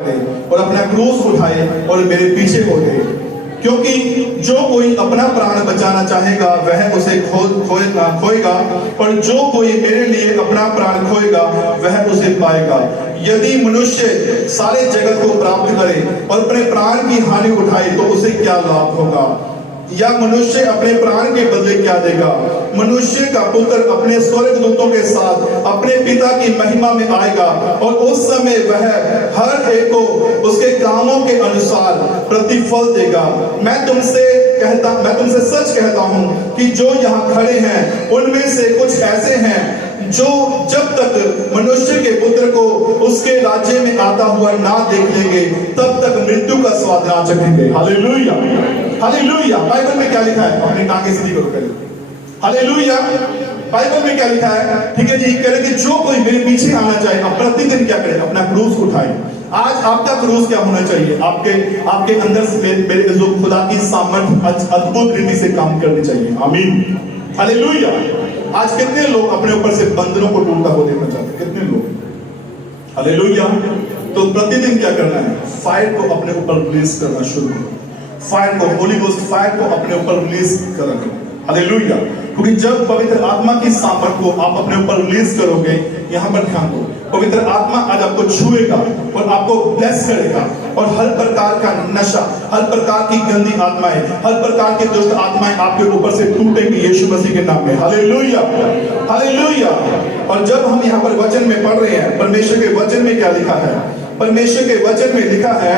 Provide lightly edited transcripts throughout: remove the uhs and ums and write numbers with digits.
और अपना क्रूस उठाए और मेरे पीछे हो गए। क्योंकि जो कोई अपना प्राण बचाना चाहेगा वह उसे खोएगा, और जो कोई मेरे लिए अपना प्राण खोएगा वह उसे पाएगा। यदि मनुष्य सारे जगत को प्राप्त करे और अपने प्राण की हानि उठाए तो उसे क्या लाभ होगा? या मनुष्य अपने प्राण के बदले क्या देगा? मनुष्य का पुत्र अपने स्वर्गदूतों के साथ अपने पिता की महिमा में आएगा, और उस समय वह हर एक को उसके कामों के अनुसार प्रतिफल देगा। मैं तुमसे सच कहता हूँ कि जो यहाँ खड़े हैं उनमें से कुछ ऐसे हैं जो जब तक मनुष्य के पुत्र को उसके राज्य में आता हुआ ना देख लेंगे तब तक मृत्यु का स्वाद ना चखेंगे। Hallelujah, hallelujah. बाइबल में क्या लिखा है? अपनी टांगे सीधी करो पहले। हालेलुया। बाइबल में क्या लिखा है? ठीक है जी, कह रहे कि जो कोई मेरे पीछे आना चाहे अब प्रतिदिन क्या करे? अपना क्रूस उठाए। आज आपका क्रूस क्या होना चाहिए? आपके अंदर से मेरे जो खुदा की सामर्थ अद्भुत रीति से काम करनी चाहिए। आमीन, हालेलुया। आज कितने लोग अपने ऊपर से बंधनों को टूटता हुआ देखना चाहते हैं? कितने लोग? हालेलुया। तो प्रतिदिन क्या करना है? फायर को अपने ऊपर रिलीज करना शुरू करो। फायर को, होली गोस्ट फायर को अपने ऊपर रिलीज करना। हालेलुया। क्योंकि जब पवित्र आत्मा की सामर्थ को आप अपने ऊपर रिलीज करोगे, यहां पर ध्यान दो, पवित्र आत्मा आज आपको छुएगा और आपको ब्लेस करेगा, और हर प्रकार का नशा, हर प्रकार की गंदी आत्माएं, हर प्रकार की दुष्ट आत्माएं आपके ऊपर से टूटेंगी यीशु मसीह के नाम में। Hallelujah, hallelujah. और जब हम यहाँ पर वचन में पढ़ रहे हैं, परमेश्वर के वचन में क्या लिखा है? परमेश्वर के वचन में लिखा है,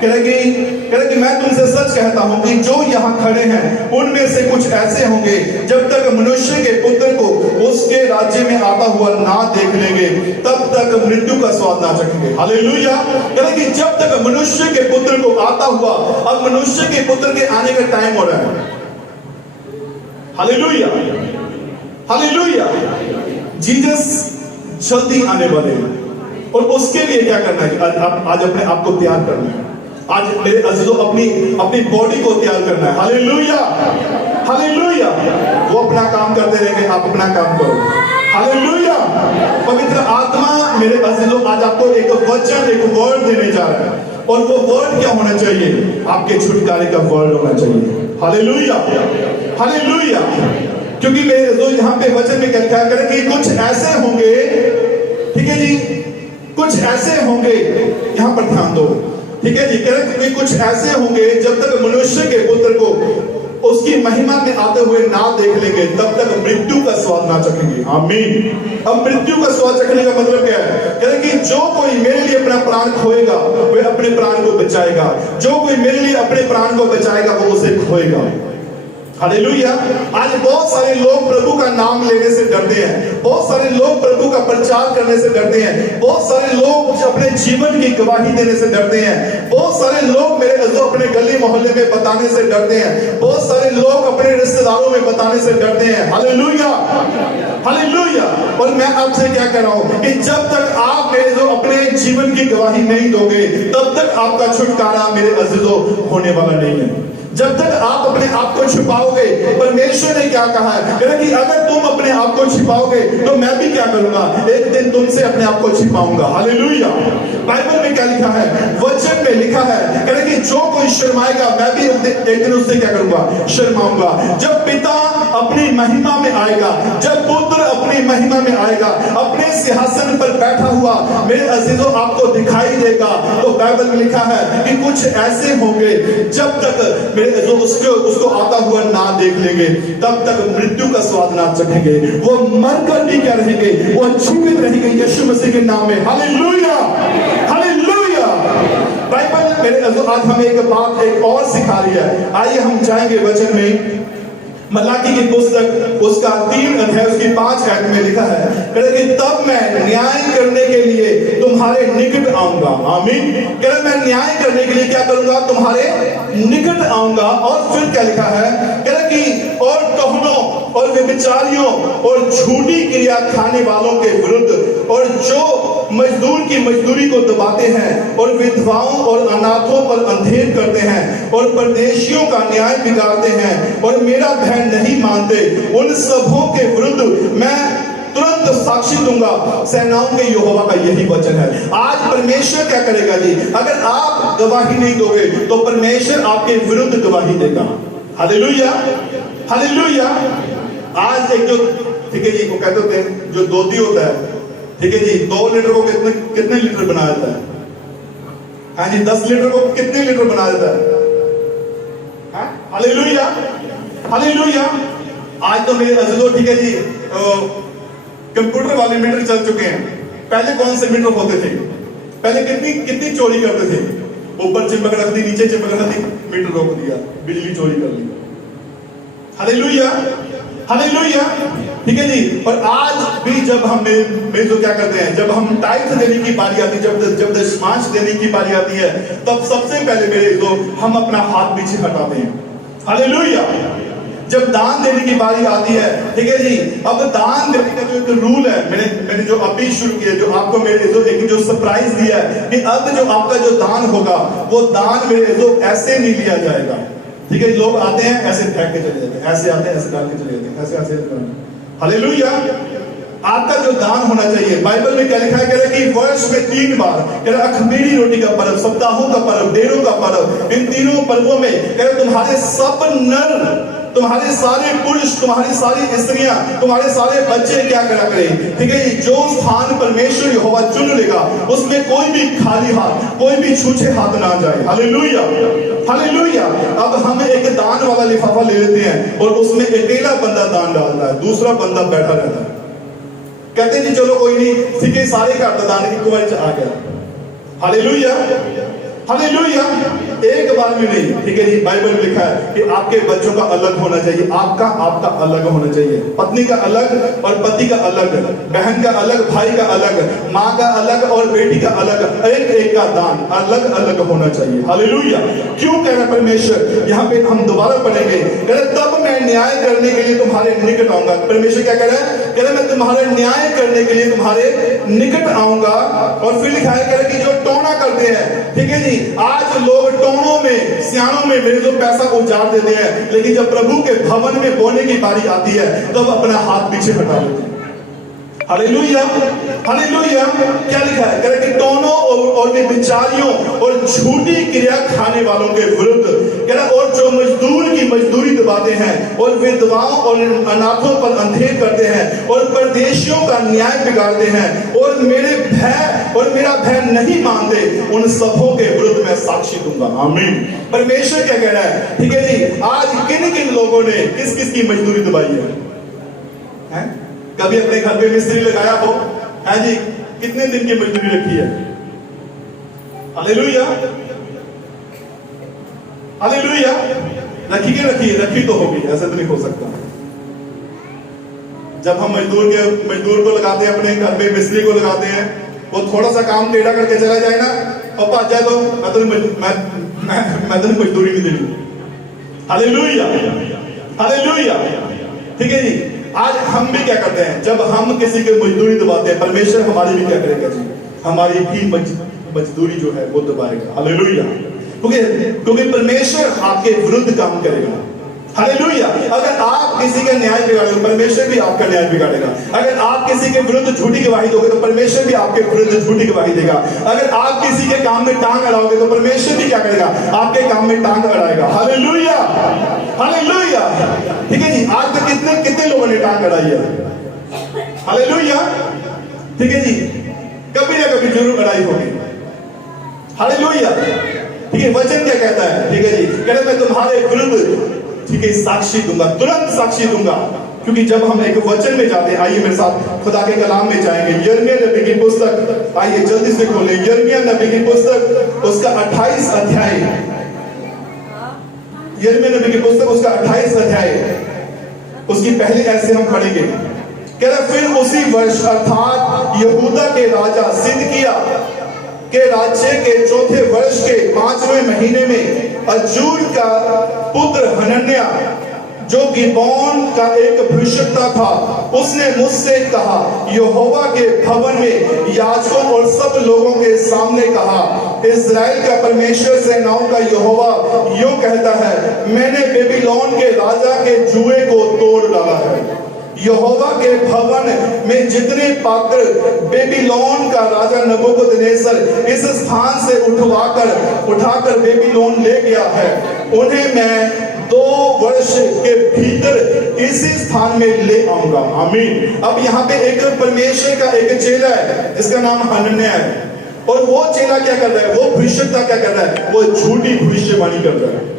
कह रहे कि मैं तुमसे सच कहता हूं कि जो यहाँ खड़े हैं उनमें से कुछ ऐसे होंगे जब तक मनुष्य के पुत्र को उसके राज्य में आता हुआ ना देख लेंगे तब तक मृत्यु का स्वाद ना चखेंगे। हालेलुया। कह रहे कि जब तक मनुष्य के पुत्र को आता हुआ, अब मनुष्य के पुत्र के आने का टाइम हो रहा है। Hallelujah, hallelujah. जीसस जल्दी आने वाले हैं, और उसके लिए क्या करना है? आज अपने आप को तैयार करना है। आज मेरे अज़ीज़ों अपनी बॉडी को तैयार करना है। Hallelujah, hallelujah. वो अपना काम करते रहेंगे, आप अपना काम करो। हालेलुया। पवित्र आत्मा मेरे अज़ीज़ों आज आपको एक वचन, एक वर्ड देने जा रहा है, और वो वर्ड क्या होना चाहिए? आपके छुटकारे का वर्ड होना चाहिए। Hallelujah, hallelujah. क्योंकि मेरे जो यहाँ पे वचन में क्या करें कि कुछ ऐसे होंगे, ठीक है जी, कुछ ऐसे होंगे, यहां पर ध्यान दो, ठीक है जी, कह रहे कि कुछ ऐसे होंगे जब तक मनुष्य के पुत्र को उसकी महिमा में आते हुए ना देख लेंगे तब तक मृत्यु का स्वाद ना चखेंगे। आमीन। अब मृत्यु का स्वाद चखने का मतलब क्या है? कह रहे कि जो कोई मेरे लिए अपना प्राण खोएगा वह अपने प्राण को बचाएगा, जो कोई मेरे लिए अपने प्राण को बचाएगा वो उसे खोएगा। हालेलुया। आज बहुत सारे लोग प्रभु का नाम लेने से डरते हैं, बहुत सारे लोग प्रभु का प्रचार करने से डरते हैं, बहुत सारे लोग अपने जीवन की गवाही देने से डरते हैं, बहुत सारे लोग मेरे अपने गली मोहल्ले में बताने से डरते हैं, बहुत सारे लोग अपने रिश्तेदारों में बताने से डरते हैं। Hallelujah, hallelujah. और मैं आपसे क्या कह रहा हूं कि जब तक आप मेरे जो अपने जीवन की गवाही नहीं दोगे तब तक आपका छुटकारा मेरे अज़ीज़ों होने वाला नहीं है। जब तक आप अपने आप को छिपाओगे, परमेश्वर ने क्या कहा है कि अगर तुम अपने आप को छिपाओगे तो मैं भी क्या करूंगा? एक दिन तुमसे अपने आप को छिपाऊंगा। हालेलुया। बाइबल में क्या लिखा है? वचन में लिखा है कि जो कोई शर्माएगा मैं भी एक दिन उससे क्या करूंगा? शर्माऊंगा। जब पिता अपनी महिमा में आएगा, जब पुत्र अपनी महिमा में आएगा, अपने सिंहासन पर बैठा हुआ मेरे अज़ीज़ों आपको दिखाई देगा, तो बाइबल में लिखा है कि कुछ ऐसे होंगे जब तक जो उसको आता हुआ ना देख लेंगे तब तक मृत्यु का स्वाद ना चखेंगे। वो मरकर भी क्या रहेंगे? वो जीवित रहेंगे यीशु मसीह के नाम में। Hallelujah, hallelujah. बाइबल मेरे आज हमें एक बात एक और सिखा रही है। आइए हम जाएंगे वचन में, मलाकी की पुस्तक उसका 3 अध्याय उसकी 5 आयत में लिखा है कि तब मैं न्याय करने के लिए तुम्हारे निकट आऊंगा। आमीन। कह रहे मैं न्याय करने के लिए क्या करूंगा? तुम्हारे निकट आऊंगा। और फिर क्या लिखा है? कह रहे कि और कहुनों और व्यभिचारियों और झूठी क्रिया खाने वालों के विरुद्ध, और जो मजदूर की मजदूरी को दबाते हैं, और विधवाओं और अनाथों पर अंधेर करते हैं, और परदेशियों का न्याय बिगाड़ते हैं, और मेरा भय नहीं मानते, उन सबों के विरुद्ध मैं तुरंत साक्षी दूंगा, सेनाओं के यहोवा का यही वचन है। आज परमेश्वर क्या करेगा जी, अगर आप गवाही नहीं दोगे तो परमेश्वर आपके विरुद्ध गवाही देगा। Hallelujah, hallelujah. आज एक जो, ठीक है जी, वो कहते थे जो दोधी होता है, ठीक है जी, 2 लीटर को कितने लीटर बना देता है? हाँ जी, 10 लीटर को कितने लीटर बना देता है? Hallelujah, hallelujah. आज तो मेरे अज़ीज़ों, ठीक है जी, कंप्यूटर वाले मीटर चल चुके हैं। पहले कौन से मीटर होते थे? पहले कितनी चोरी करते थे? ऊपर चिपक रख दी, नीचे चिपक रख दी, मीटर रोक दिया, बिजली चोरी कर ली। हालेलुया, हालेलुया, ठीक है जी। और आज भी जब हम में जो क्या करते हैं, जब हम टाइट देने की बारी आती है, जब दशमांश देने की बारी आती है, तब सबसे पहले मेरे जो हम अपना हाथ पीछे हटाते हैं। हालेलुया। जब दान देने की बारी आती है, ठीक है जी, अब दान देने का जो एक रूल है, मैंने जो अभी शुरू किया, जो आपको मेरे जो सरप्राइज दिया है कि अब जो आपका जो दान होगा, वो दान मेरे जो ऐसे नहीं लिया जाएगा। ठीक है, लोग आते हैं ऐसे फेंक के चले जाते हैं, ऐसे आते हैं ऐसे डाल के चले जाते हैं, ऐसे ऐसे। हालेलुया। आपका जो दान होना चाहिए, बाइबल में क्या लिखा है, कह रहा है कि वर्ष में 3 बार, कह रहा है अख़मीरी रोटी का पर्व, सप्ताहों का पर्व, डेरों का पर्व, इन तीनों पर्वों में कह रहा तुम्हारे सब नर, तुम्हारे सारे पुरुष, तुम्हारी सारी स्त्रियां, तुम्हारे सारे बच्चे क्या करा करें, ठीक है, जो स्थान परमेश्वर यहोवा चुन लेगा उसमें कोई भी खाली हाथ, कोई भी छूछे हाथ ना जाए। Hallelujah, hallelujah. अब हम एक दान वाला लिफाफा ले लेते हैं और उसमें अकेला बंदा दान डालता है, दूसरा बंदा बैठा रहता है, कहते हैं जी चलो कोई नहीं, ठीक है, सारे का दान एक बार आ गया। Hallelujah, hallelujah. एक बार में नहीं, ठीक है जी, बाइबल में लिखा है कि आपके बच्चों का अलग होना चाहिए, आपका अलग होना चाहिए, पत्नी का अलग और पति का अलग, बहन का अलग, भाई का अलग, माँ का अलग और बेटी का अलग, एक एक का दान अलग अलग होना चाहिए। हालेलुया। क्यों कह रहा परमेश्वर, यहाँ पे हम दोबारा पढ़ेंगे, कह रहे तब मैं न्याय करने के लिए तुम्हारे निकट आऊंगा। परमेश्वर क्या कह रहा है, कह रहे मैं तुम्हारे न्याय करने के लिए तुम्हारे निकट आऊंगा। और फिर लिखा है, कह रहे कि जो टोना करते हैं, ठीक है जी, आज लोग टोनों में, सियानों में मेरे जो पैसा उजाड़ देते हैं, लेकिन जब प्रभु के भवन में बोने की बारी आती है तब अपना हाथ पीछे हटा लेते हैं। Hallelujah, hallelujah. क्या लिखा है, कह रहे कि टोनों और विचारियों और झूठी क्रिया खाने वालों के विरुद्ध, कह रहा और जो मजदूर की मजदूरी दबाते हैं और विधवाओं और अनाथों पर अंधेर करते हैं और परदेशियों का न्याय बिगाड़ते हैं और मेरा भय नहीं मानते, उन सबों के विरुद्ध मैं साक्षी दूंगा। आमीन। परमेश्वर क्या कह रहा है, ठीक है जी, आज किन किन लोगों ने किस किस की मजदूरी दबाई है? कभी अपने घर पे मिस्त्री लगाया हो, है जी, कितने दिन की मजदूरी रखी है? Hallelujah, hallelujah. रखी तो होगी, ऐसा तो नहीं हो सकता। जब हम मजदूर को लगाते हैं, अपने घर पे मिस्त्री को लगाते हैं, वो थोड़ा सा काम टेढ़ा करके चला जाए ना, पापा आ जाए तो मैं तो मजदूरी नहीं देनी। Hallelujah, hallelujah. ठीक है जी। आज हम भी क्या करते हैं, जब हम किसी की मजदूरी दबाते हैं, परमेश्वर हमारी भी क्या करेगा जी, हमारी भी मजदूरी जो है वो दबाएगा। हालेलुया। क्योंकि परमेश्वर आपके विरुद्ध काम करेगा। हालेलुया। अगर आप किसी का न्याय बिगाड़ोगे, परमेश्वर भी आपका न्याय बिगाड़ेगा। अगर आप किसी के विरुद्ध झूठी गवाही दोगे तो परमेश्वर भी आपके विरुद्ध झूठी गवाही देगा। अगर आप किसी के काम में टांग अड़ाओगे तो परमेश्वर भी क्या करेगा, आपके काम में टांग अड़ाएगा। Hallelujah, hallelujah. ठीक है जी। आज तक कितने लोगों ने टांग अड़ाई है? हालेलुया। ठीक है जी, कभी ना कभी जरूर अड़ाई होगी। हालेलुया। ठीक है, वचन क्या कहता है? ठीक है जी, कहते मैं तुम्हारे विरुद्ध, ठीक है, साक्षी दूंगा, तुरंत साक्षी दूंगा। क्योंकि जब हम एक वचन में जाते हैं, आइए मेरे साथ खुदा के कलाम में जाएंगे। यिर्मयाह नबी की पुस्तक, आइए जल्दी से खोलें। यिर्मयाह नबी की पुस्तक, उसका 28 अध्याय। यिर्मयाह नबी की पुस्तक, उसका 28 अध्याय, उसकी पहली ऐसे हम पढ़ेंगे। कह रहा फिर उसी वर्ष अर्थात यहूदा के राजा सिदकिय्याह के राज्य के चौथे वर्ष के 5वें महीने में अजूर का पुत्र हनन्याह, जो गिबोन का एक भविष्यद्वक्ता था, उसने मुझसे कहा, यहोवा के भवन में याजकों और सब लोगों के सामने कहा, इस्राएल का परमेश्वर सेनाओं का यहोवा यूं कहता है, मैंने बेबीलोन के राजा के जुए को तोड़ डाला है। यहोवा के भवन में जितने पात्र बेबीलोन का राजा नबूकदनेस्सर इस स्थान से उठाकर बेबीलोन ले गया है, उन्हें मैं 2 वर्ष के भीतर इसी स्थान में ले आऊंगा। आमीन। अब यहाँ पे एक परमेश्वर का एक चेला है जिसका नाम हनन्याह है, और वो चेला क्या कर रहा है, वो भविष्यता क्या कर रहा है, वो झूठी भविष्यवाणी कर रहा है।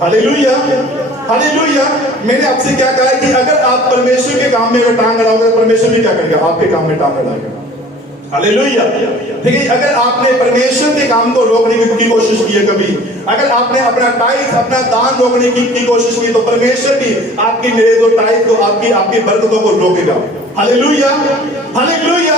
Hallelujah, hallelujah. मैंने आपसे क्या कहा है कि अगर आप परमेश्वर के काम में अगर टांग अड़ाओगे तो परमेश्वर भी क्या करेगा, आपके काम में टांग अड़ाएगा। हालेलुया। ठीक है, अगर आपने परमेश्वर के काम को रोकने की कोशिश की है कभी, अगर आपने अपना टाइट अपना दान रोकने की कोशिश की, तो परमेश्वर भी आपकी मेरे दो टाइट को आपकी बरकतों को रोकेगा। Hallelujah, hallelujah.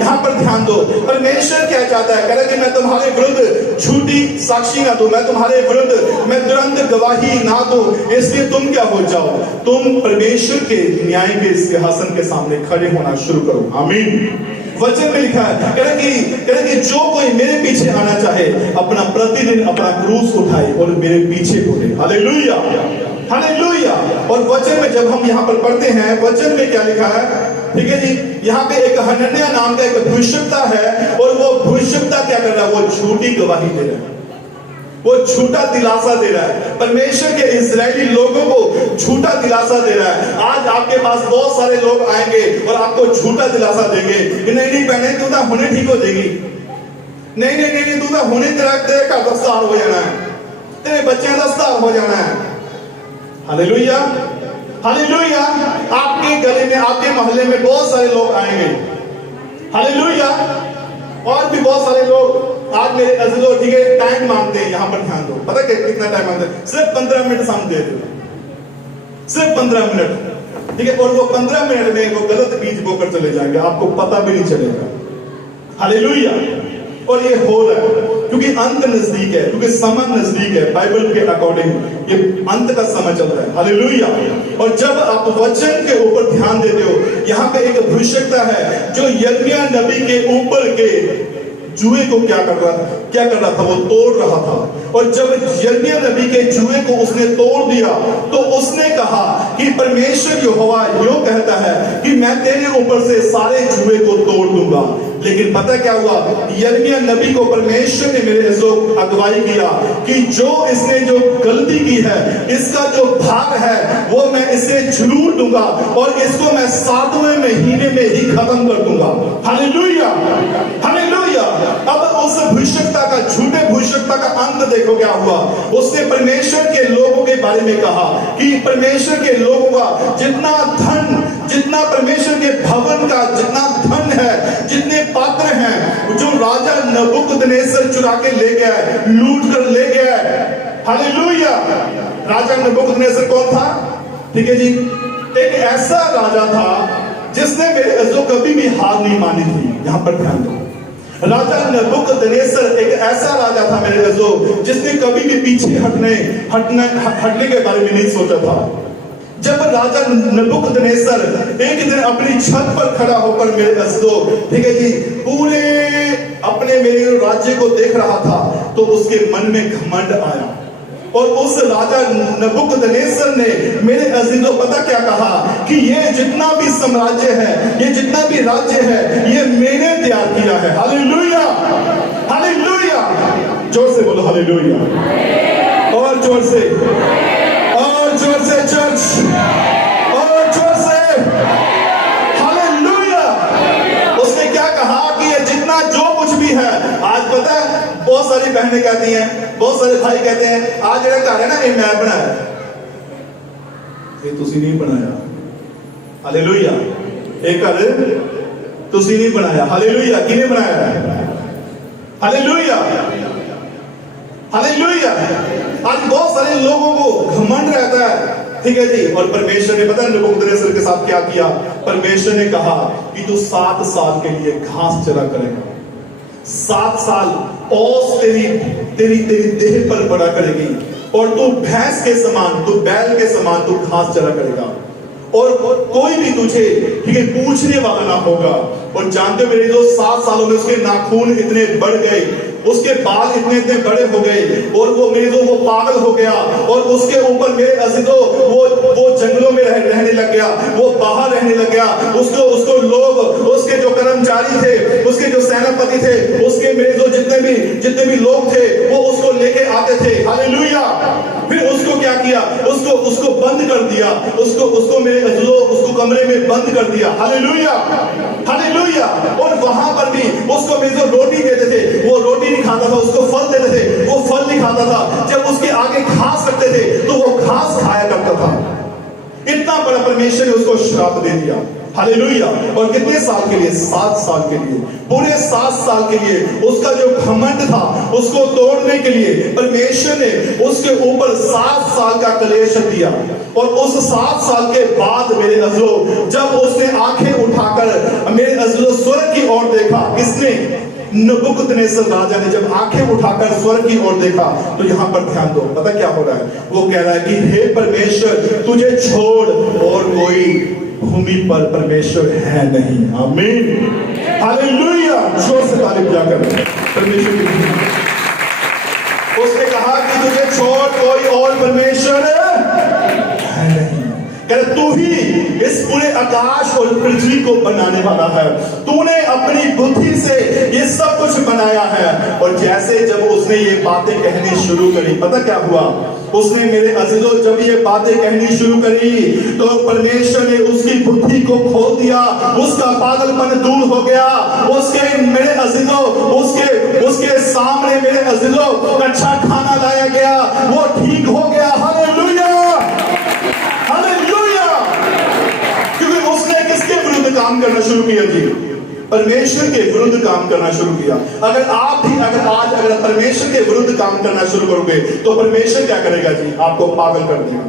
यहाँ पर ध्यान दो, परमेश्वर क्या चाहता है, कह रहा है कि मैं तुम्हारे विरुद्ध झूठी साक्षी ना दूं, मैं तुम्हारे विरुद्ध मैं तुरंत गवाही ना दूं, इसलिए तुम क्या हो जाओ, तुम परमेश्वर के न्याय के सिंहासन के सामने खड़े होना शुरू करो। आमीन। वचन में लिखा है, कह रहा कि जो कोई मेरे पीछे आना चाहे अपना प्रतिदिन अपना क्रूस उठाए और मेरे पीछे बोले। Hallelujah, hallelujah. और वचन में जब हम यहाँ पर पढ़ते हैं, वचन में क्या लिखा है, ठीक है जी, यहाँ पे एक हनन्याह नाम का एक भविष्यवक्ता है, और वो भविष्यवक्ता क्या कर रहा है, वो झूठी गवाही दे रहा है, वो झूठा दिलासा दे रहा है, परमेश्वर के इजरायली लोगों को झूठा दिलासा दे रहा है। आज आपके पास बहुत सारे लोग आएंगे और आपको झूठा दिलासा देंगे कि नहीं बहने तू तो होने ठीक हो जाएगी, नहीं तू तो होने तेरे का 10 साल हो जाना है, तेरे बच्चे 10 साल हो जाना है। Hallelujah, hallelujah. आपके गले में आपके मोहल्ले में बहुत सारे लोग आएंगे। हालेलुया। और भी बहुत सारे लोग आज मेरे अज़ीज़ों, ठीक है, टाइम मांगते हैं। यहाँ पर ध्यान दो, पता है कितना टाइम मांगते हैं, सिर्फ 15 मिनट सामने दे दो, सिर्फ 15 मिनट, ठीक है, और वो 15 मिनट में वो गलत बीज बोकर चले जाएंगे, आपको पता भी नहीं चलेगा। हालेलुया। और ये हो रहा है क्योंकि अंत नजदीक है, क्योंकि समय नजदीक है, बाइबल के अकॉर्डिंग ये अंत का समय चल रहा है। हालेलुया। और जब आप वचन के ऊपर ध्यान देते हो, यहाँ पे एक भविष्यवक्ता है जो यिर्मयाह नबी के ऊपर के जुए को क्या कर रहा था, वो तोड़ रहा था। और जब यिर्मयाह नबी के जुए को उसने तोड़ दिया, तो उसने कहा कि परमेश्वर यहोवा यूं कहता है कि मैं तेरे ऊपर से सारे जुए को तोड़ दूंगा। लेकिन पता क्या हुआ, यिर्मयाह नबी को परमेश्वर ने मेरे अगुवाई किया कि जो इसने जो गलती की है, इसका जो भाग है वो मैं इसे जरूर दूंगा, और इसको मैं 7वें महीने में ही खत्म कर दूंगा। Hallelujah, hallelujah. अब उस भविष्यवक्ता का, झूठे भविष्यवक्ता का अंत देखो क्या हुआ। उसने परमेश्वर के लोगों के बारे में कहा कि परमेश्वर के लोगों का जितना धन, जितना परमेश्वर के भवन का जितना धन है, जितने पात्र हैं, जो राजा नबूकदनेस्सर चुरा के ले गया है, लूट कर ले गया है। हालेलुया। राजा नबूकदनेस्सर कौन था, ठीक है जी, एक ऐसा राजा था जिसने मेरे अज़ीज़ों कभी भी हार नहीं मानी थी। यहां पर ध्यान दो, राजा नबूकदनेस्सर एक ऐसा राजा था मेरे अज़ीज़ों जिसने कभी भी पीछे हटने के बारे में नहीं सोचा था। जब राजा नबूकदनेस्सर एक दिन अपनी छत पर खड़ा होकर मेरे अज़ीज़ों, ठीक है जी, पूरे अपने मेरे राज्य को देख रहा था, तो उसके मन में घमंड आया, और उस राजा नबूकदनेस्सर ने मेरे अज़ीज़ों पता क्या कहा कि ये जितना भी साम्राज्य है, ये जितना भी राज्य है, ये मैंने तैयार किया है। Hallelujah, hallelujah. जोर से बोलो हालेलुया, और जोर से, और जोर से चर्च, और जोर से हालेलुया। उसने क्या कहा कि ये जितना जो कुछ भी है, आज पता है बहुत सारी बहनें कहती हैं, बहुत सारे भाई कहते हैं, आज जेड़ा घर है ना ये मैं बनाया, ये तुसी नहीं बनाया। हालेलुया। एक घर तुसी नहीं बनाया। हालेलुया। किने बनाया? Hallelujah, hallelujah. आज बहुत सारे लोगों को घमंड रहता है, ठीक है जी, और परमेश्वर ने पता है नबूकदनेस्सर के साथ क्या किया। परमेश्वर ने कहा कि तू 7 साल के लिए घास चरा करेगा, 7 साल औस तेरी देह पर बड़ा करेगी, और तू भैंस के समान, तू बैल के समान तू घास चरा करेगा, और कोई भी तुझे, ठीक है, पूछने वाला ना होगा। और जानते हो मेरे जो 7 सालों में उसके नाखून इतने बढ़ गए, उसके बाल इतने इतने बड़े हो गए और वो मेरे वो पागल हो गया और उसके ऊपर मेरे अजीजों वो जंगलों में रहने लग गया, वो बाहर रहने लग गया। उसको लोग, उसके जो कर्मचारी थे, उसके जो सेनापति थे, उसके मेरे जो जितने भी लोग थे वो उसको लेके आते थे। हालेलुया। फिर उसको क्या किया, उसको बंद कर दिया, उसको मेरे अजीजों उसको कमरे में बंद कर दिया। Hallelujah, hallelujah. और वहां पर भी उसको मेरे जो रोटी देते थे वो रोटी नहीं खाता था, उसको फल देते थे वो फल नहीं खाता था। जब उसके आगे घास रखते थे तो वो घास खाया करता था। इतना बड़ा परमेश्वर ने उसको श्राप दे दिया। हालेलुया। और कितने साल के लिए? 7 साल के लिए, पूरे 7 साल के लिए उसका जो घमंड था उसको तोड़ने के लिए परमेश्वर ने उसके ऊपर 7 साल का क्लेश दिया। और उस 7 साल के बाद मेरे अज़ीज़ों, जब उसने आंखें उठाकर मेरे अज़ीज़ों स्वर्ग की ओर देखा, किसने? नबूकदनेस्सर राजा ने जब आंखें उठाकर स्वर्ग की ओर देखा, तो यहां पर ध्यान दो, पता क्या हो रहा है? वो कह रहा है कि हे परमेश्वर, तुझे छोड़ और कोई भूमि पर परमेश्वर है नहीं। आमीन, हालेलुया। जोर से तारीफ जाकर परमेश्वर की। उसने कहा कि तुझे छोड़ कोई और परमेश्वर है नहीं। कह तू ही इस पूरे आकाश और पृथ्वी को बनाने वाला है, तूने अपनी बुद्धि से ये सब कुछ बनाया है। और जैसे जब उसने ये बातें कहनी शुरू करी, पता क्या हुआ? उसने मेरे अजीजों जब ये बातें कहनी शुरू करी तो परमेश्वर ने उसकी बुद्धि को खोल दिया, उसका पागलपन दूर हो गया। उसके मेरे अजीजों उसके सामने मेरे अजीजों अच्छा खाना लाया गया, वो ठीक हो गया। Hallelujah, hallelujah. क्योंकि उसने किसके विरुद्ध काम करना शुरू किया जी? परमेश्वर के विरुद्ध काम करना शुरू किया। अगर आप भी अगर परमेश्वर के विरुद्ध काम करना शुरू करोगे तो परमेश्वर क्या करेगा जी? आपको पागल कर देगा,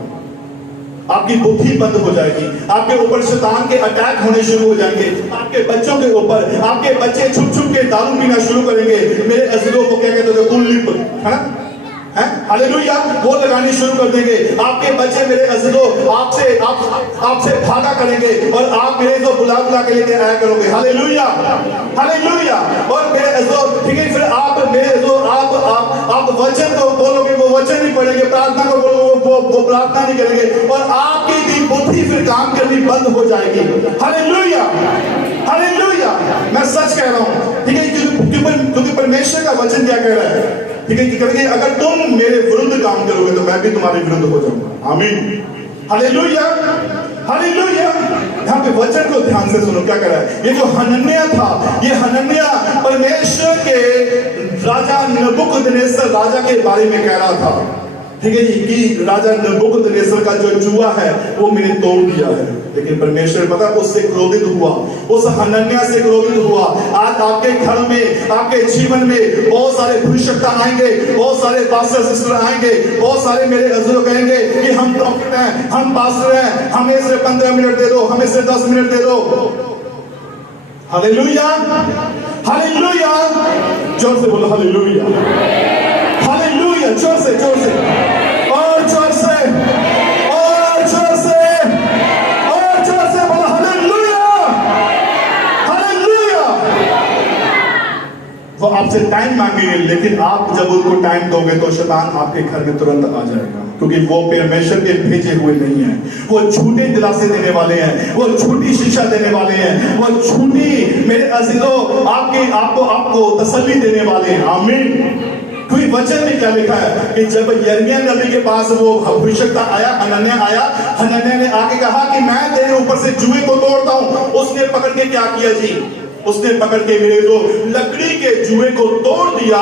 आपकी बुद्धि बंद हो जाएगी, आपके ऊपर शैतान के अटैक होने शुरू हो जाएंगे, आपके बच्चों के ऊपर, आपके बच्चे छुप छुप के दारू पीना शुरू करेंगे। मेरे अज़ीज़ों को क्या कहते थे? कुल्लिप, है? हालेलुया, वो लगानी शुरू कर देंगे। आपके बच्चे मेरे अज़ीज़ों आपसे भागा करेंगे और आप मेरे जो बुला के लेके आया करोगे। Hallelujah, hallelujah. और मेरे अज़ीज़ों, ठीक है, फिर आप मेरे जो आप वचन को बोलोगे वो वचन नहीं पढ़ेंगे, प्रार्थना को बोलोगे वो प्रार्थना नहीं करेंगे और आपकी भी बुद्धि फिर काम करनी बंद हो जाएगी। Hallelujah, hallelujah. मैं सच कह रहा हूं, ठीक है, क्योंकि परमेश्वर का वचन क्या कह रहा है? ठीक है, कि अगर तुम मेरे विरुद्ध काम करोगे तो मैं भी तुम्हारे विरुद्ध हो जाऊंगा। आमीन, हालेलुया, हालेलुया। यहाँ पे वचन को ध्यान से सुनो, क्या कर रहा है? ये जो हनन्याह था, ये हनन्याह परमेश्वर के राजा नबूकदनेस्सर राजा के बारे में कह रहा था, ठीक है जी, कि राजा नबूकदनेस्सर का जो जुआ है वो मैंने तोड़ दिया है। लेकिन परमेश्वर पता उससे क्रोधित हुआ, उस हनन्याह से क्रोधित हुआ। आज आपके घर में, आपके जीवन में बहुत सारे भविष्यवक्ता आएंगे, बहुत सारे पास्टर सिस्टर आएंगे, बहुत सारे मेरे अज़ीज़ों कहेंगे कि हम प्रॉफिट हैं, हम पास्टर हैं, हमें सिर्फ 15 मिनट दे दो, हमें सिर्फ 10 मिनट दे दो। Hallelujah, hallelujah. जोर से बोलो हालेलुया, हालेलुया। जोर से, जोर से, और जोर से, और जोर से, और जोर से बोलो हालेलुया, हालेलुया। वो आपसे टाइम मांगेंगे, लेकिन आप जब उनको टाइम दोगे तो शैतान आपके घर में तुरंत आ जाएगा, क्योंकि वो परमेश्वर के भेजे हुए नहीं है। वो झूठे दिलासे देने वाले हैं, वो झूठी शिक्षा देने वाले हैं, वो झूठी मेरे अज़ीज़ों आपको तसल्ली देने वाले हैं। आमीन। क्योंकि वचन में क्या लिखा है कि जब यिर्मयाह नबी के पास वो भविष्यवक्ता आया, हनन्याह आया, हनन्याह ने आके कहा कि मैं तेरे ऊपर से जुए को तोड़ता हूं। उसने पकड़ के क्या किया जी? उसने पकड़ के मेरे जो लकड़ी के जुए को तोड़ दिया।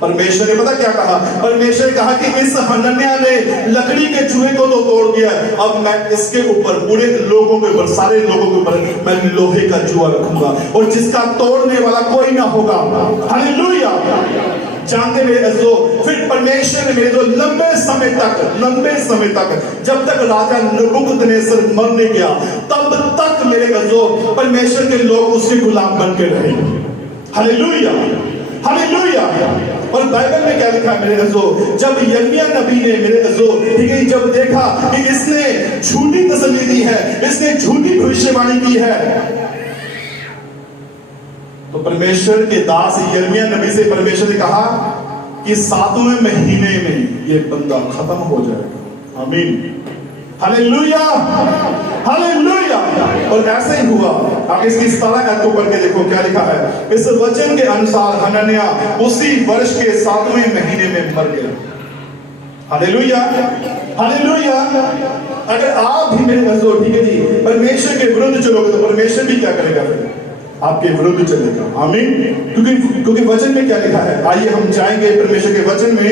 परमेश्वर ने पता क्या कहा? परमेश्वर ने कहा कि इस हनन्याह ने लकड़ी के जुए को तो तोड़ दिया, अब मैं इसके ऊपर, पूरे लोगों के ऊपर, सारे लोगों के ऊपर मैं लोहे का जुआ रखूंगा और जिसका तोड़ने वाला कोई ना होगा। हालेलुया। जानते मेरे अज़ीज़ों, फिर परमेश्वर ने मेरे जो लंबे समय तक जब तक राजा नबूकदनेस्सर मर नहीं गया, तब तक मेरे अज़ीज़ों परमेश्वर के लोग उसके गुलाम बन के रहे। Hallelujah, hallelujah. और बाइबल में क्या लिखा है मेरे अज़ीज़ों? जब यिर्मयाह नबी ने मेरे अज़ीज़ों, ठीक है, जब देखा कि इसने झूठी तसल्ली दी है, इसने झूठी भविष्यवाणी की है, तो परमेश्वर के दास यिर्मयाह नबी से परमेश्वर ने कहा कि 7वें महीने में ये बंदा खत्म हो जाएगा। आमीन, हालेलुया, हालेलुया। और ऐसे ही हुआ। आप इसकी 17 आयत को पढ़ के देखो क्या लिखा है। इस वचन के अनुसार हनन्याह उसी वर्ष के 7वें महीने में मर गया। Hallelujah, hallelujah. अगर आप भी मेरे पास ठीक है जी, परमेश्वर के विरुद्ध चलोगे तो परमेश्वर भी क्या करेगा? फिर आपके विरुद्ध चलेगा। आमीन। क्योंकि वचन में क्या लिखा है? आइए हम जाएंगे परमेश्वर के वचन में।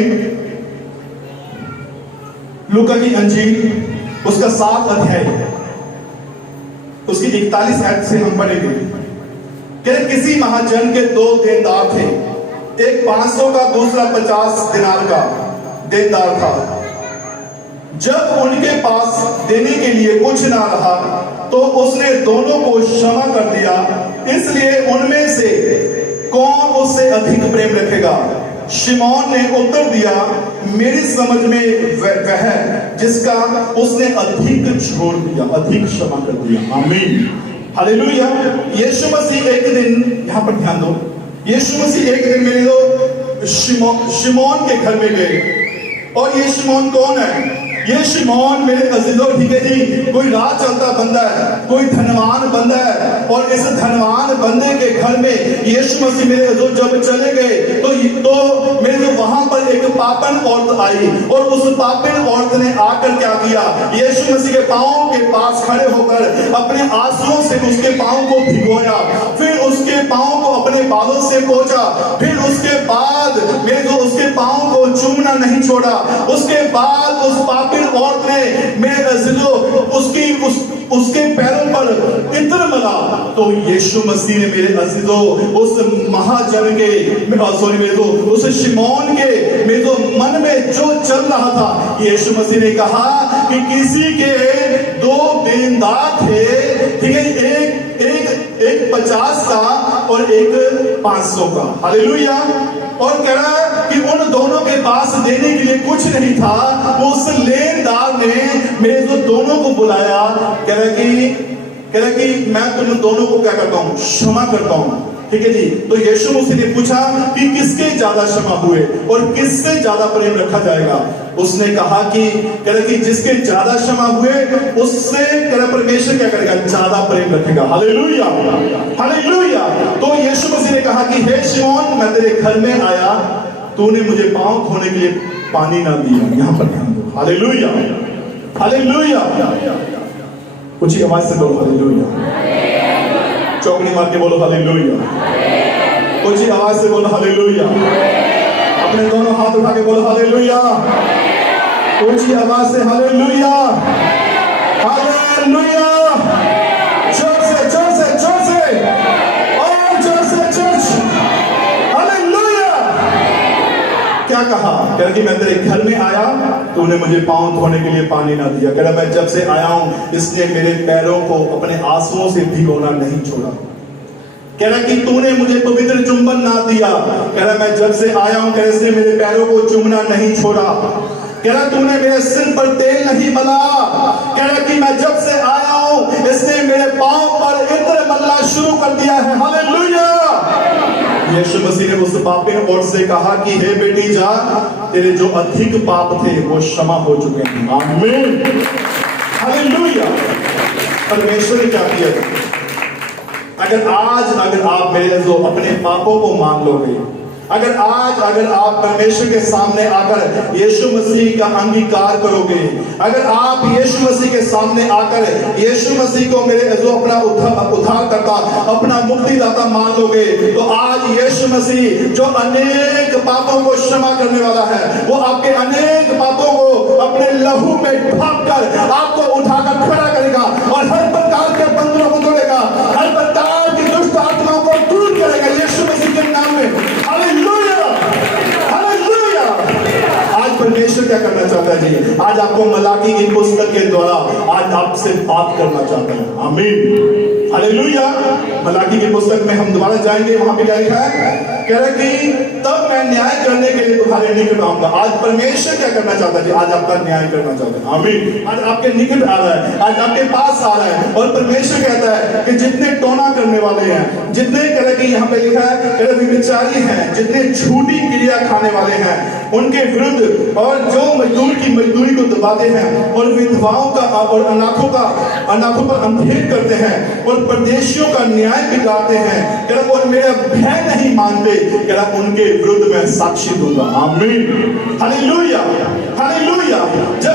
लूका की अंजील उसका 7 अध्याय उसकी 41 आयत से हम पढ़ेंगे कि किसी महाजन के 2 देनदार थे, एक 500 का, दूसरा 50 दिनार का देनदार था। जब उनके पास देने के लिए कुछ ना रहा तो उसने दोनों को क्षमा कर दिया। इसलिए उनमें से कौन उससे अधिक प्रेम रखेगा? शिमोन ने उत्तर दिया, मेरी समझ में वह जिसका उसने अधिक छोड़ दिया, अधिक क्षमा कर दिया। आमीन, हालेलुया। यीशु मसीह एक दिन, यहां पर ध्यान दो, यीशु मसीह एक दिन मेरे लोग शिमोन के घर में गए। और ये शिमोन कौन है? ये शिमोन मेरे अजीजों, ठीक है जी, कोई राह चलता बंदा है, कोई धनवान बंदा है। और इस धनवान बंदे के घर में यीशु मसीह मेरे अजीजों जब चले गए तो मेरे वहां पर एक पापन औरत आई। और उस पापन औरत ने आकर क्या किया? यीशु मसीह के पांव के पास खड़े होकर अपने आंसुओं से उसके पांव को भिगोया, फिर उसके पांव को अपने बालों से पोंछा, फिर उसके बाद मेरे जो उसके पांव को चूमना नहीं छोड़ा। उसके बाद उस पापन औरत ने मेरे अजीजों उसके पैरों पर इत्र मला। तो यीशु मसीह ने मेरे अजीजों उस महाजन के मेरे को उस शिमोन के मेरे को मन में जो चल रहा था, यीशु मसीह ने कहा कि किसी के 2 देनदार थे, ठीक है, एक 50 का और एक 500 का। हालेलुया। और कह रहा है कि उन दोनों के पास देने के लिए कुछ नहीं था। वो उस लेनदार ने मेरे को दोनों को बुलाया। कह रहा कि मैं तुम दोनों को क्या करता हूं? क्षमा करता हूं। ठीक है जी। तो यीशु मसीह ने पूछा कि किसके ज्यादा क्षमा हुए और किससे ज्यादा प्रेम रखा जाएगा? उसने कहा कि जिसके ज्यादा क्षमा हुए उससे परमेश्वर क्या करेगा? ज्यादा प्रेम रखेगा। Hallelujah, hallelujah. तो यीशु मसीह ने कहा कि हे शिमोन, मैं तेरे घर में आया, तूने मुझे पांव धोने के लिए पानी ना दिया। यहां पर ध्यान दो। Hallelujah, hallelujah. कुछ आवाज से बोलो हालेलुया। चौकड़ी मार के बोलो हालेलुया। कुछ आवाज से बोलो हालेलुया। अपने दोनों हाथ उठा के बोलो हालेलुया। ऊंची आवाज से हालेलुया, हालेलुया। जोर से, जोर से, जोर से, और जोर से चर्च। हालेलुया। क्या कहा? कह रहा कि मैं तेरे घर में आया, तूने मुझे पांव धोने के लिए पानी ना दिया। कह रहा मैं जब से आया हूं इसने मेरे पैरों को अपने आंसुओं से भिगोना नहीं छोड़ा। कह रहा कि तूने मुझे पवित्र चुंबन ना दिया। कह रहा मैं जब से आया हूं, कह रहा इसने मेरे पैरों को चूमना नहीं छोड़ा। कह रहा तूने मेरे सिर पर तेल नहीं मला। कह रहा कि मैं जब से आया हूं इसने मेरे पांव पर इत्र मलना शुरू कर दिया है। हालेलुया। यीशु मसीह ने उस पापिन औरत से कहा कि हे बेटी जा, तेरे जो अधिक पाप थे वो क्षमा हो चुके हैं। आमीन, हालेलुया। परमेश्वर ने क्या किया? अगर आप मेरे जो अपने पापों को मान लोगे, अगर आप परमेश्वर के सामने आकर यीशु मसीह का अंगीकार करोगे, अगर आप यीशु मसीह के सामने आकर यीशु मसीह को मेरे जो अपना उद्धार करता, अपना मुक्तिदाता मान लोगे, तो आज यीशु मसीह जो अनेक पापों को क्षमा करने वाला है, वो आपके अनेक पापों को अपने लहू में ढांककर आपको उठाकर खड़ा करेगा और हर प्रकार के बंधनों को तोड़ेगा, हर प्रकार की दुष्ट आत्माओं को दूर करेगा यीशु मसीह के नाम में। Hallelujah, hallelujah. आज परमेश्वर क्या करना चाहता है जी? आज आपको मलाकी की पुस्तक के द्वारा आज आपसे बात करना चाहता है। आमीन, हालेलुया। मलाकी की पुस्तक में हम दोबारा जाएंगे, वहां पे क्या लिखा है? कह रहा कि तब मैं न्याय करने के लिए तुम्हारे निकट आऊंगा। आज परमेश्वर क्या करना चाहता है? आज आपका न्याय करना चाहता है। आमीन। आज आपके निकट आ रहा है, आज आपके पास आ रहा है। और परमेश्वर कहता है कि जितने टोना करने वाले हैं, जितने तरह की यहाँ पे लिखा है विचारी हैं, जितने झूठी क्रिया खाने वाले हैं, उनके विरुद्ध, और जो मजदूर की मजदूरी को दबाते हैं, और विधवाओं का और अनाथों पर अंधेर करते हैं, और परदेशियों का न्याय बिगाड़ते हैं, और मेरा भय नहीं मानते, उनके विरुद्ध मैं साक्षी दूंगा। आमीन। Hallelujah, hallelujah. जब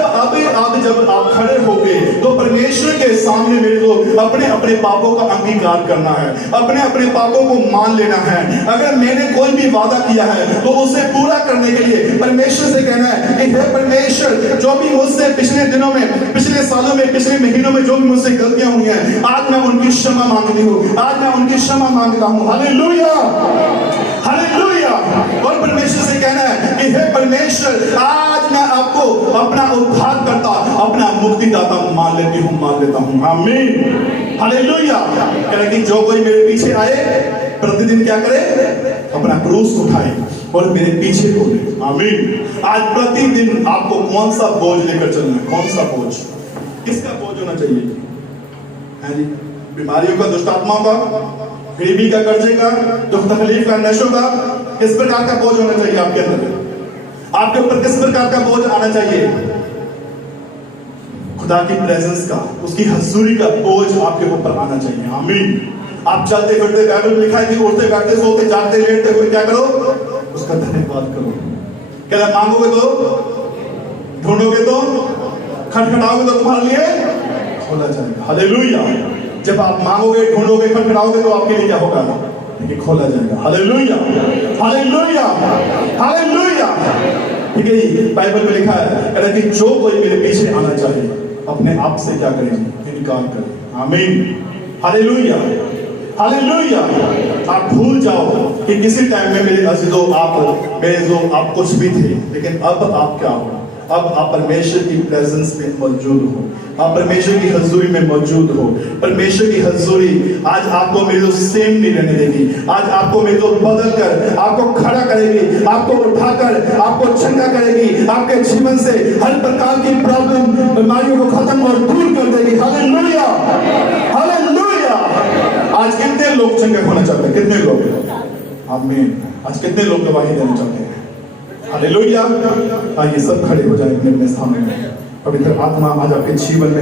आप खड़े होगे तो परमेश्वर के सामने मेरे को अपने अपने पापों का अंगीकार करना है, अपने अपने पापों को मान लेना है। अगर मैंने कोई भी वादा किया है तो उसे पूरा करने के लिए परमेश्वर से कहना है कि हे परमेश्वर, जो भी मुझसे पिछले दिनों में, पिछले सालों में, पिछले महीनों में जो भी मुझसे गलतियां हुई हैं, आज मैं उनकी क्षमा मांगती हूँ, आज मैं उनकी क्षमा मांगता हूँ। Hallelujah, hallelujah. और परमेश्वर से कहना है कि हे परमेश्वर, आज मैं आपको अपना उद्धार करता, अपना मुक्तिदाता मान लेता हूँ। आमीन। हालेलुया। कह रहा कि जो कोई मेरे पीछे आए, प्रतिदिन क्या करे? अपना क्रूस उठाए और मेरे पीछे बोले। आमीन। आज प्रतिदिन आपको कौन सा बोझ लेकर चलना है? कौन सा बोझ? किसका बोझ होना चाहिए? है जी? बीमारियों का, दुष्ट आत्माओं का, गरीबी का, कर्जे का, दुख तकलीफ का, नशों का? किस प्रकार का बोझ होना चाहिए आपके अंदर? आपके ऊपर किस प्रकार का बोझ आना चाहिए? खुदा की प्रेजेंस का, उसकी हजूरी का बोझ आपके ऊपर आना चाहिए। आमीन। आप चलते फिरते, बाइबल में लिखा है कि उठते बैठते, सोते जागते, लेटते हुए क्या करो? उसका धन्यवाद करो। क्या मांगोगे तो, ढूंढोगे तो, खटखटाओगे तो तुम्हारे लिए खोला जाएगा। हालेलुया। जब आप मांगोगे, ढूंढोगे, खटखटाओगे तो आपके लिए क्या होगा? देखिए, खोला जाएगा। Hallelujah, hallelujah, hallelujah. ठीक है, बाइबल में लिखा है कि जो कोई मेरे पीछे आना चाहे अपने आप से क्या करें? इनकार करें। आमीन। Hallelujah, hallelujah. आप भूल जाओ कि किसी टाइम में मेरे अजीजों, आप कुछ भी थे, लेकिन अब आप क्या हो? अब आप परमेश्वर की प्रेजेंस में मौजूद हो, आप परमेश्वर की हजूरी में मौजूद हो। परमेश्वर की हजूरी आज आपको मेरे को सेम नहीं रहने देगी। आज आपको मेरे को बदल कर, आपको खड़ा करेगी, आपको उठाकर, आपको चंगा करेगी, आपके जीवन से हर प्रकार की प्रॉब्लम, बीमारियों को खत्म और दूर कर देगी। Hallelujah, hallelujah. आज कितने लोग चंगे होना चाहते हैं? कितने लोग? आमीन। आज कितने लोग गवाही देना चाहते हैं? हालेलुया। आइए सब खड़े हो जाएं अपने सामने। पवित्र आत्मा आज आपके जीवन में